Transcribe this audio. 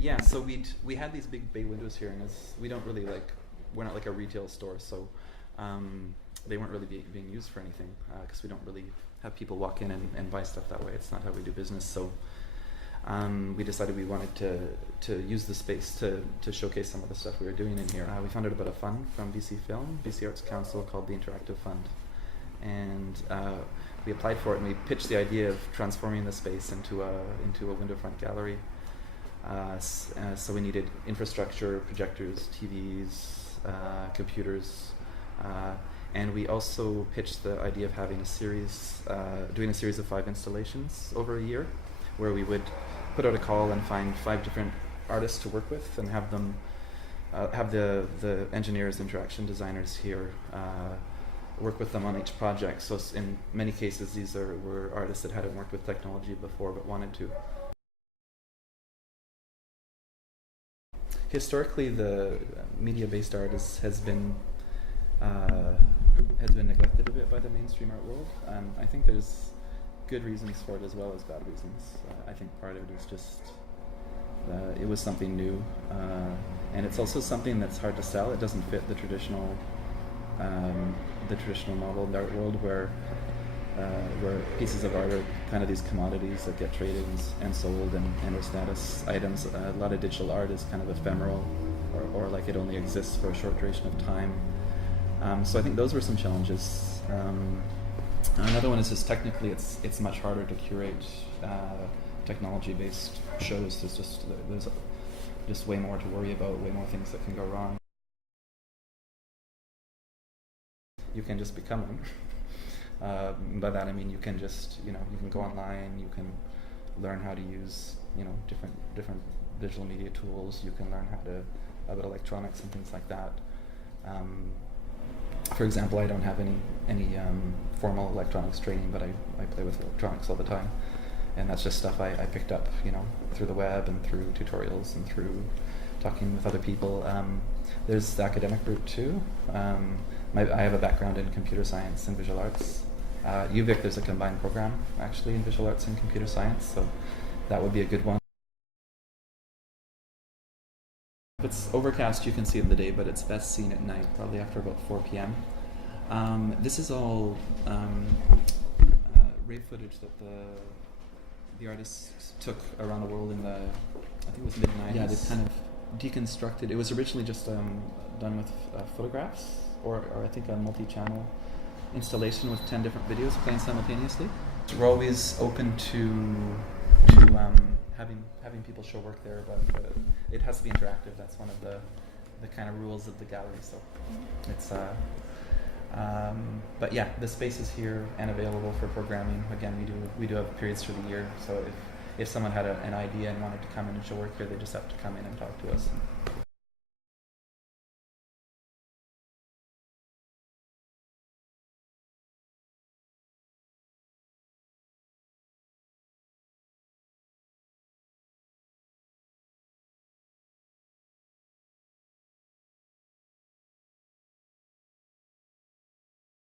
Yeah, so we had these big bay windows here, and we don't really we're not like a retail store, so they weren't really being used for anything because we don't really have people walk in and buy stuff that way. It's not how we do business. So we decided we wanted to use the space to showcase some of the stuff we were doing in here. We found out about a fund from BC Film, BC Arts Council, called the Interactive Fund, and we applied for it, and we pitched the idea of transforming the space into a window front gallery. So we needed infrastructure, projectors, TVs, computers, and we also pitched the idea of having doing a series of 5 installations over a year, where we would put out a call and find 5 different artists to work with, and have them have the engineers, interaction designers here work with them on each project. So in many cases, these were artists that hadn't worked with technology before but wanted to. Historically, the media-based art has been neglected a bit by the mainstream art world. I think there's good reasons for it as well as bad reasons. I think part of it is just it was something new, and it's also something that's hard to sell. It doesn't fit the traditional model in the art world where pieces of art are kind of these commodities that get traded and sold and are status items. A lot of digital art is kind of ephemeral, or like it only exists for a short duration of time. So I think those were some challenges. Another one is just technically it's much harder to curate technology-based shows. There's just way more to worry about, way more things that can go wrong. You can just become one. By that I mean you can just you can go online, you can learn how to use different digital media tools. You can learn about electronics and things like that. For example, I don't have any formal electronics training, but I play with electronics all the time, and that's just stuff I picked up through the web and through tutorials and through talking with other people. There's the academic route too. I have a background in computer science and visual arts. UVic, there's a combined program actually in visual arts and computer science, so that would be a good one. If it's overcast, you can see it in the day, but it's best seen at night, probably after about 4 p.m. This is all rave footage that the artists took around the world in I think it was mid-90s. Yeah, they kind of deconstructed. It was originally just done with photographs, or I think a multi-channel installation with 10 different videos playing simultaneously. We're always open to having people show work there, but it has to be interactive. That's one of the kind of rules of the gallery. So it's but yeah, the space is here and available for programming. Again, we do have periods through the year. So if someone had an idea and wanted to come in and show work here, they just have to come in and talk to us.